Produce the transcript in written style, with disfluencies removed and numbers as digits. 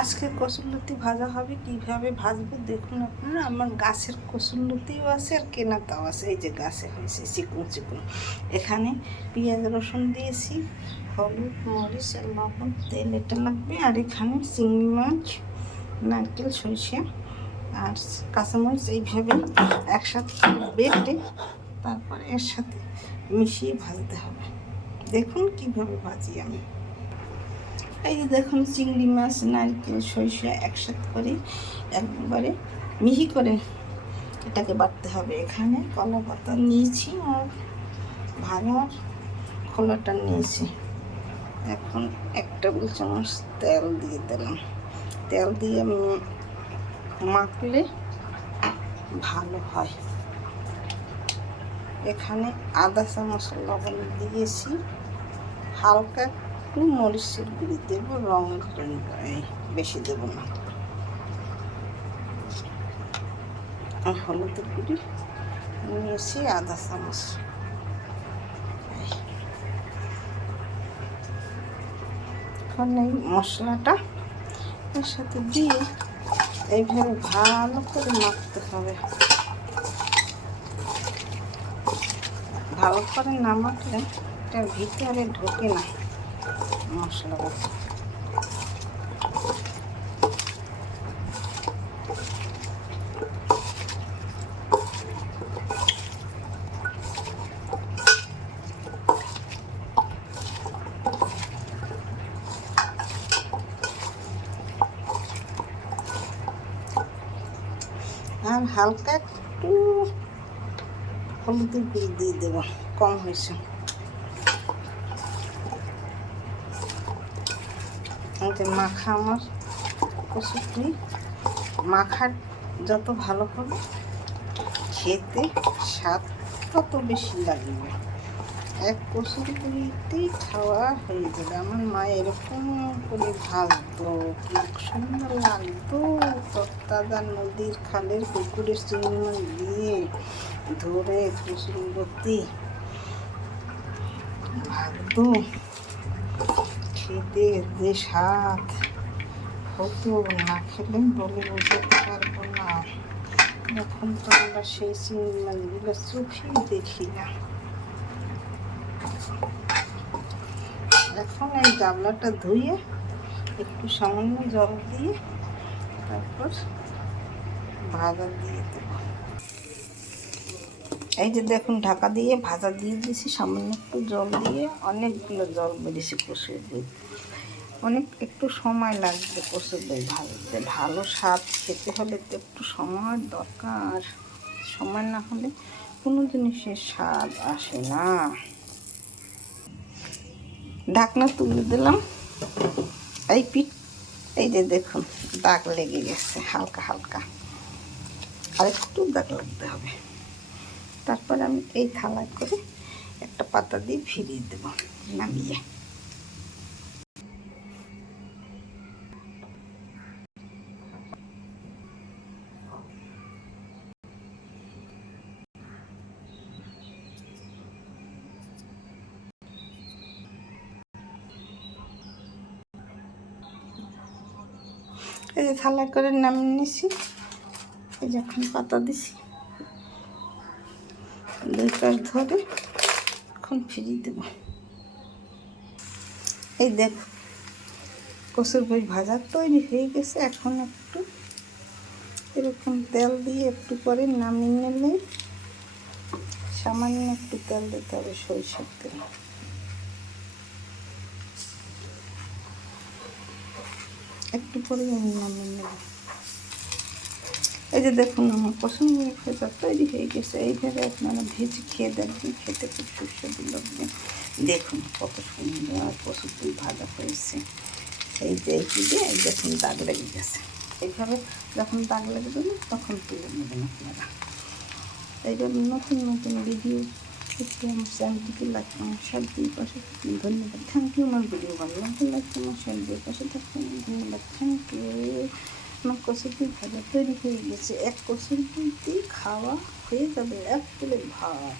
আজকে কসুরলতি ভাজা হবে। কিভাবে ভাজবো দেখুন আপনারা। আমার গাছের কসুরলতিও আছে আর কেনাটাও আছে। এই যে গাছে হয়েছে চিকন চিকন। এখানে পেঁয়াজ রসুন দিয়েছি, হলুদ মরিচ আর লবণ, তেল এটা লাগবে। আর এখানে চিংড়ি মাছ, নারকেল, সরিষা আর কাঁচামরিচ এইভাবে একসাথে বেটে তারপরে এর সাথে মিশিয়ে ভাজতে হবে। দেখুন কিভাবে ভাজি আমি। এই যে দেখুন চিংড়ি মাছ, নারকেল, সরিষা একসাথে করে একবারে মিহি করে এটাকে বাটতে হবে। এখানে কলা পাতা নিয়েছি আর ভাঙার খোলাটা নিয়েছি। এখন 1 টেবিল চামচ তেল দিয়ে দিলাম। তেল দিয়ে মাখলে ভালো হয়। এখানে আধা চামচ লবণ দিয়েছি, হালকা একটু মরিচের গুঁড়ি দেবো, রঙের জন্য বেশি দেবো না। হলুদের গুঁড়ি নিয়েছি আধা চামচ। এখন এই মশলাটা এর সাথে দিয়ে এইভাবে ভালো করে মাখতে হবে। ভালো করে না মাখলে এটার ভিতরে ঢোকে না মশলাটা। আর হালকা একটু হলুদের গুঁড়ি দিয়ে দেবো, কম হয়েছে। মাখা আমার কচুরি মাখা যত ভালো হবে খেতে স্বাদ তত বেশি লাগবে। এক কচুরিতেই খাওয়া হয়ে যাবে। আমার মা এরকম করে ভাজতো, কি সুন্দর লাগতো। তরতাজা নদীর খালের পুকুরের চিংড়ি মাছ দিয়ে ধরে কচুরলতি ভাজতো, খেতে যে স্বাদ হতো না খেলে বলে বোঝাতে পারবো না। এখন তো আমরা সেই চিংড়ি মাছগুলো চোখেই দেখি না। এখন এই গামলাটা ধুয়ে একটু সামান্য জল দিয়ে তারপর ভাজা দিয়ে দেবো। এই যে দেখুন ঢাকা দিয়ে ভাজা দিয়ে দিয়েছি, সামান্য একটু জল দিয়ে। অনেকগুলো জল বেরিয়েছে কচুর দই। একটু সময় লাগবে কচুর দই ভাজতে। ভালো স্বাদ খেতে হলে তো একটু সময় দরকার। সময় না হলে কোনো জিনিসের স্বাদ আসে না। ঢাকনা তুলে দিলাম। এই পিঠ এই যে দেখুন দাগ লেগে গেছে হালকা হালকা, আর একটু দাগ লাগতে হবে। তারপর আমি এই থালায় করে একটা পাতা দিয়ে ফিরিয়ে দেব নামিয়ে। এই যে থালায় করে নামিয়ে নিছি। এই যখন পাতা দিছি 2 পাশ ধরে এখন ফিরিয়ে দেব। এই দেখ কচুর বই ভাজা তৈরি হয়ে গেছে। এখন একটু এরকম তেল দিয়ে একটু পরে নামিয়ে নিলে, সামান্য একটু তেল দিতে হবে, সরিষার তেল। একটু পরে আমি নামিয়ে নেব। এই যে দেখুন আমার পছন্দ ভাজা তৈরি হয়ে গেছে। এইভাবে আপনারা ভেজে খেয়ে দেখবেন, খেতে খুব সুস্বাদু লাগবে। দেখুন কত সুন্দর কচুর ভাজা হয়েছে। এই যে এই দেখুন দাগ লেগে গেছে। এইভাবে যখন দাগ লেগে যাবে তখন তুলে নেবেন আপনারা। এইভাবে নতুন নতুন ভিডিও একটু আমার চ্যানেলটিকে লাইক আমার শেয়ার দিয়ে পাশে থাকবেন। ধন্যবাদ, থ্যাংক ইউ। আমার ভিডিও ভালো লাগলে লাইক আমার শেয়ার দিয়ে পাশে থাকবেন। ধন্যবাদ, থ্যাংক ইউ। আমার কচুরি ভাজা তৈরি হয়ে গেছে। এক কচুরি খাওয়া হয়ে যাবে 1 প্লেট ভাত।